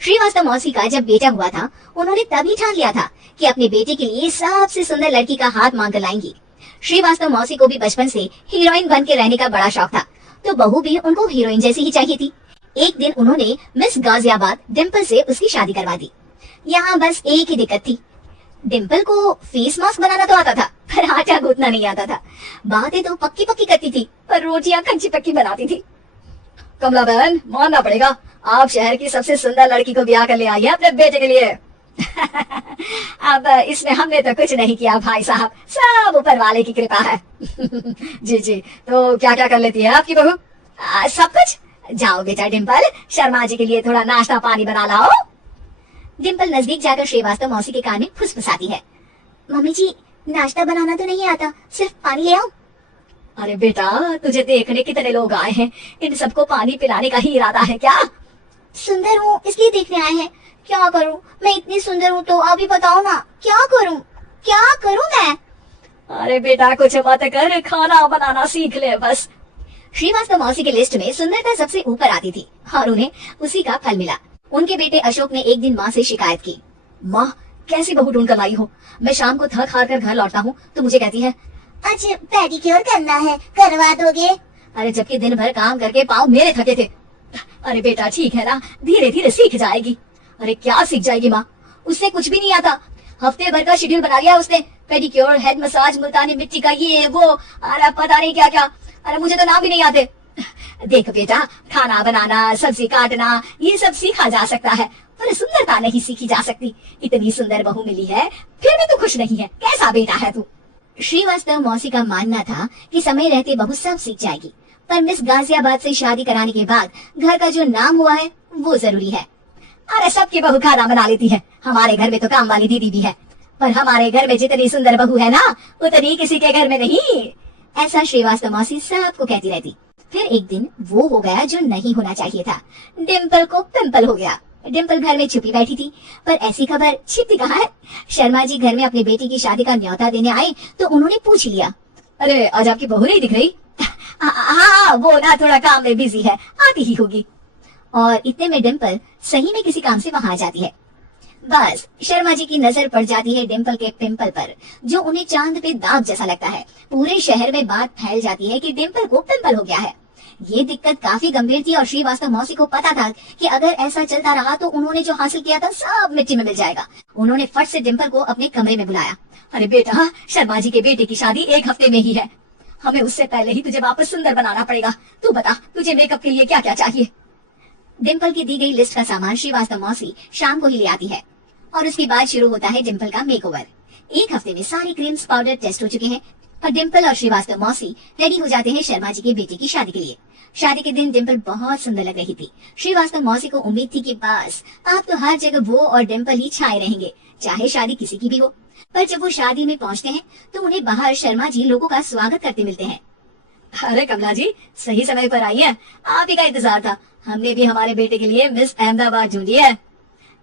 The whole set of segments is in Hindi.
श्रीवास्तव मौसी का जब बेटा हुआ था, उन्होंने तभी ठान लिया था कि अपने बेटे के लिए सबसे सुंदर लड़की का हाथ मांग कर लाएंगी। श्रीवास्तव मौसी को भी बचपन से हीरोइन बन के रहने का बड़ा शौक था, तो बहू भी उनको हीरोइन जैसी ही चाहिए थी। एक दिन उन्होंने मिस गाजियाबाद डिम्पल से उसकी शादी करवा दी। यहाँ बस एक ही दिक्कत थी, डिम्पल को फेस मास्क बनाना तो आता था, पर आटा गूंथना नहीं आता था। बातें तो पक्की पक्की करती थी, पर रोटियां कच्ची पक्की बनाती थी। कमला बहन, मानना पड़ेगा, आप शहर की सबसे सुंदर लड़की को ब्याह कर ले आई है अपने बेटे के लिए। अब इसमें हमने तो कुछ नहीं किया भाई साहब, सब ऊपर वाले की कृपा है। जी जी, तो क्या क्या कर लेती है आपकी बहू? सब कुछ। जाओ बेटा डिम्पल, शर्मा जी के लिए थोड़ा नाश्ता पानी बना लाओ। डिम्पल नजदीक जाकर श्रीवास्तव मौसी के कान में फुसफुसाती है। मम्मी जी, नाश्ता बनाना तो नहीं आता, सिर्फ पानी ले आओ। अरे बेटा, तुझे देखने कितने लोग आए हैं, इन सबको पानी पिलाने का ही इरादा है क्या? सुंदर हूँ इसलिए देखने आए हैं। क्या करूँ, मैं इतनी सुंदर हूँ तो अभी बताओ ना, क्या करूँ मैं? अरे बेटा, कुछ मत कर, खाना बनाना सीख ले बस। श्रीवास्तव मौसी के लिस्ट में सुंदरता सबसे ऊपर आती थी और उन्हें उसी का फल मिला। उनके बेटे अशोक ने एक दिन माँ से शिकायत की। माँ, कैसी बहू ढूंढ कर लाई हो? मैं शाम को थक हार कर घर लौटता हूँ तो मुझे कहती है, आज पेडिक्योर करना है, करवा दोगे? अरे जबकि दिन भर काम करके पाँव मेरे थके थे। अरे बेटा ठीक है ना, धीरे धीरे सीख जाएगी। अरे क्या सीख जाएगी माँ, उससे कुछ भी नहीं आता। हफ्ते भर का शेड्यूल बना लिया उसने, पेडिक्योर, हेड मसाज, मुल्तानी मिट्टी का ये वो, अरे पता नहीं क्या क्या। अरे मुझे तो नाम भी नहीं आते। देख बेटा, खाना बनाना, सब्जी काटना, ये सब सीखा जा सकता है, पर सुंदरता नहीं सीखी जा सकती। इतनी सुंदर बहू मिली है, फिर भी तू खुश नहीं है, कैसा बेटा है तू? श्रीवास्तव मौसी का मानना था कि समय रहते बहू सब सीख जाएगी, पर मिस गाजियाबाद से शादी कराने के बाद घर का जो नाम हुआ है वो जरूरी है। अरे सबकी बहू खाना बना लेती है, हमारे घर में तो काम वाली दीदी भी है, पर हमारे घर में जितनी सुंदर बहू है ना, उतनी किसी के घर में नहीं। ऐसा श्रीवास्तव मौसी सबको कहती रहती। फिर एक दिन वो हो गया जो नहीं होना चाहिए था, डिम्पल को पिंपल हो गया। डिम्पल घर में छुपी बैठी थी, पर ऐसी खबर छिपती कहाँ है। शर्मा जी घर में अपने बेटी की शादी का न्योता देने आए तो उन्होंने पूछ लिया, अरे आज आपकी बहू नहीं दिख रही? हाँ, वो ना थोड़ा काम में बिजी है, आती ही होगी। और इतने में डिम्पल सही में किसी काम से वहां आ जाती है। बस शर्मा जी की नजर पड़ जाती है डिम्पल के पिंपल पर, जो उन्हें चांद पे दाग जैसा लगता है। पूरे शहर में बात फैल जाती है कि डिम्पल को पिंपल हो गया है। ये दिक्कत काफी गंभीर थी और श्रीवास्तव मौसी को पता था कि अगर ऐसा चलता रहा तो उन्होंने जो हासिल किया था सब मिट्टी में मिल जाएगा। उन्होंने फट से डिम्पल को अपने कमरे में बुलाया। अरे बेटा, शर्मा जी के बेटे की शादी एक हफ्ते में ही है, हमें उससे पहले ही तुझे वापस सुंदर बनाना पड़ेगा। तू बता, तुझे मेकअप के लिए क्या क्या चाहिए? डिम्पल की दी गई लिस्ट का सामान श्रीवास्तव मौसी शाम को ही ले आती है और उसके बाद शुरू होता है डिम्पल का मेकओवर। एक हफ्ते में सारी क्रीम्स पाउडर टेस्ट हो चुके हैं और डिम्पल और श्रीवास्तव मौसी रेडी हो जाते हैं शर्मा जी के बेटे की शादी के लिए। शादी के दिन डिम्पल बहुत सुंदर लग रही थी। श्रीवास्तव मौसी को उम्मीद थी कि बस अब तो हर जगह वो और डिम्पल ही छाए रहेंगे, चाहे शादी किसी की भी हो। पर जब वो शादी में पहुंचते हैं तो उन्हें बाहर शर्मा जी लोगों का स्वागत करते मिलते हैं। अरे कमला जी, सही समय पर आई है, आप ही का इंतजार था। हमने भी हमारे बेटे के लिए मिस अहमदाबाद ढूंढी है।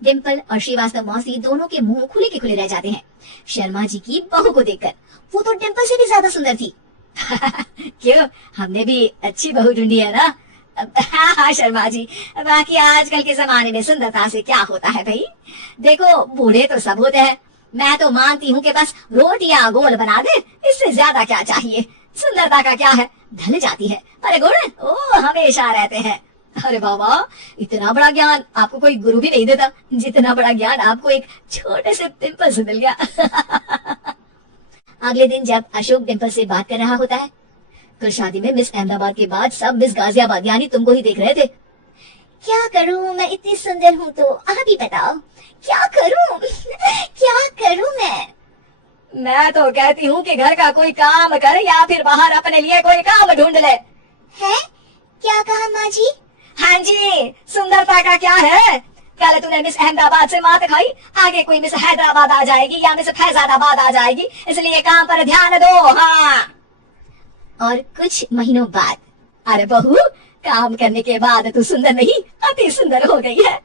डिम्पल और श्रीवास्तव मौसी दोनों के मुंह खुले के खुले रह जाते हैं शर्मा जी की बहू को देखकर। वो तो डिम्पल से भी ज्यादा सुंदर थी। क्यों, हमने भी अच्छी बहू ढूंढी है ना? हाँ शर्मा जी, बाकी आजकल के जमाने में सुंदरता से क्या होता है भाई? देखो, बूढ़े तो सब होते हैं, मैं तो मानती हूँ कि बस रोटियां गोल बना दे, इससे ज्यादा क्या चाहिए? सुंदरता का क्या है, ढल जाती है, अरे गुण ओ हमेशा रहते हैं। अरे बाबा, इतना बड़ा ज्ञान आपको कोई गुरु भी नहीं देता, जितना बड़ा ज्ञान आपको एक छोटे से पिंपल से मिल गया। अगले दिन जब अशोक डिम्पल से बात कर रहा होता है, कल शादी में मिस अहमदाबाद के बाद सब मिस गाजियाबाद यानी तुमको ही देख रहे थे। क्या करूं, मैं इतनी सुंदर हूँ तो आप ही बताओ, क्या करूं? क्या करूं मैं तो कहती हूँ कि घर का कोई काम कर या फिर बाहर अपने लिए कोई काम ढूंढ ले। है? क्या कहा माँ जी? हाँ जी, सुंदरता का क्या है? कल तूने मिस अहमदाबाद से मात खाई, आगे कोई मिस हैदराबाद आ जाएगी या मिस फैजाबाद आ जाएगी, इसलिए काम पर ध्यान दो। हाँ। और कुछ महीनों बाद, अरे बहू, काम करने के बाद तू सुंदर नहीं, अति सुंदर हो गई है।